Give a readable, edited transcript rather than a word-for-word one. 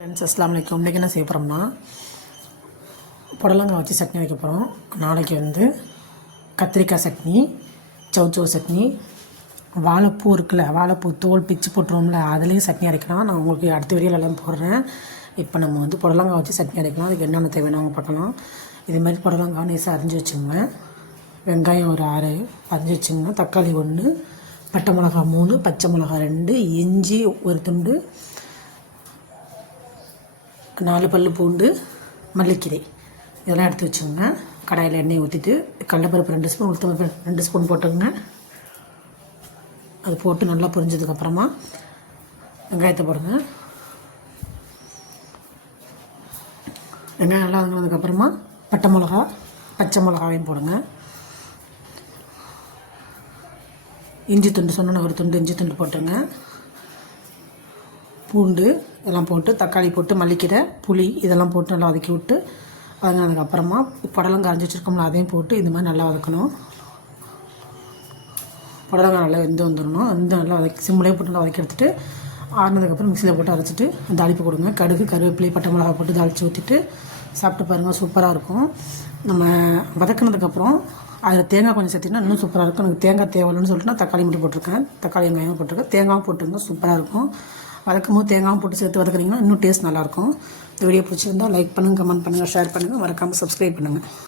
Friends அஸ்ஸலாமு அலைக்கும். இன்றைக்கி என்ன செய்ய போகிறோம்னா புடலங்காய் வச்சு சட்னி வைக்க போகிறோம். நாளைக்கு கத்திரிக்காய் சட்னி, சௌச்சௌ சட்னி, வாழைப்பூ இருக்குல்ல, வாழைப்பூ தோல் பிச்சு போட்டுருவோம்ல, அதுலேயும் சட்னி அரைக்கலாம். நான் உங்களுக்கு அடுத்த வீடியோவில் எல்லாம் போடுறேன். இப்போ நம்ம புடலங்காய் வச்சு சட்னி அரைக்கலாம். அதுக்கு என்னென்ன தேவைன்னு அவங்க பார்க்கலாம். இதுமாதிரி புடலங்காய் நைஸாக அரிஞ்சு வச்சுங்க. வெங்காயம் ஒரு 6 அரிஞ்சு வச்சுங்க. தக்காளி 1, பட்டை மிளகா 3, பச்சை மிளகா 2, இஞ்சி ஒரு துண்டு, 4 பல் பூண்டு, மல்லிக்கீரை இதெல்லாம் எடுத்து வச்சுங்க. கடாயில் எண்ணெய் ஊற்றிட்டு கடலைப்பருப்பு 2 ஸ்பூன், உளுத்தம்பருப்பு 2 ஸ்பூன் போட்டுங்க. அது போட்டு நல்லா பொரிஞ்சதுக்கப்புறமா வெங்காயத்தை போடுங்க. வெங்காயம் நல்லா வதங்கினதுக்கப்புறமா பட்டை மிளகா, பச்சை மிளகாவையும் போடுங்க. இஞ்சி துண்டு சொன்ன ஒரு துண்டு இஞ்சி துண்டு போட்டுங்க. பூண்டு இதெல்லாம் போட்டு, தக்காளி போட்டு, மல்லிக்கீரை, புளி இதெல்லாம் போட்டு நல்லா வதக்கி விட்டு வதங்கினதுக்கப்புறமா புடலங்காய் அரைஞ்சி வச்சுருக்கோம்ல, அதையும் போட்டு இந்த மாதிரி நல்லா வதக்கணும். புடலங்காய் நல்லா வந்துடணும். நல்லா வதக்கி சிம்மிலே போட்டு நல்லா வதக்கி எடுத்துகிட்டு ஆறுனதுக்கப்புறம் மிக்சியில் போட்டு அரைச்சிட்டு தாளிப்பு கொடுங்க. கடுகு, கருவேப்பிலை, பட்டை மிளகா போட்டு தாளித்து ஊற்றிட்டு சாப்பிட்டு பாருங்கள், சூப்பராக இருக்கும். நம்ம வதக்கினதுக்கப்புறம் அதில் தேங்காய் கொஞ்சம் சேர்த்திங்கன்னா இன்னும் சூப்பராக இருக்கும். எனக்கு தேங்காய் தேவையில்லைன்னு சொல்லிட்டு நான் தக்காளி மட்டும் போட்டிருக்கேன். தக்காளி வெங்காயமும் போட்டிருக்கேன். தேங்காயும் போட்டுருங்க, சூப்பராக இருக்கும். வதக்கும் போது தேங்காயும் போட்டு சேர்த்து வதக்குறீங்கன்னா இன்னும் டேஸ்ட் நல்லாயிருக்கும். இந்த வீடியோ பிடிச்சிருந்தால் லைக் பண்ணுங்கள், கமெண்ட் பண்ணுங்கள், ஷேர் பண்ணுங்கள், மறக்காமல் சப்ஸ்கிரைப் பண்ணுங்கள்.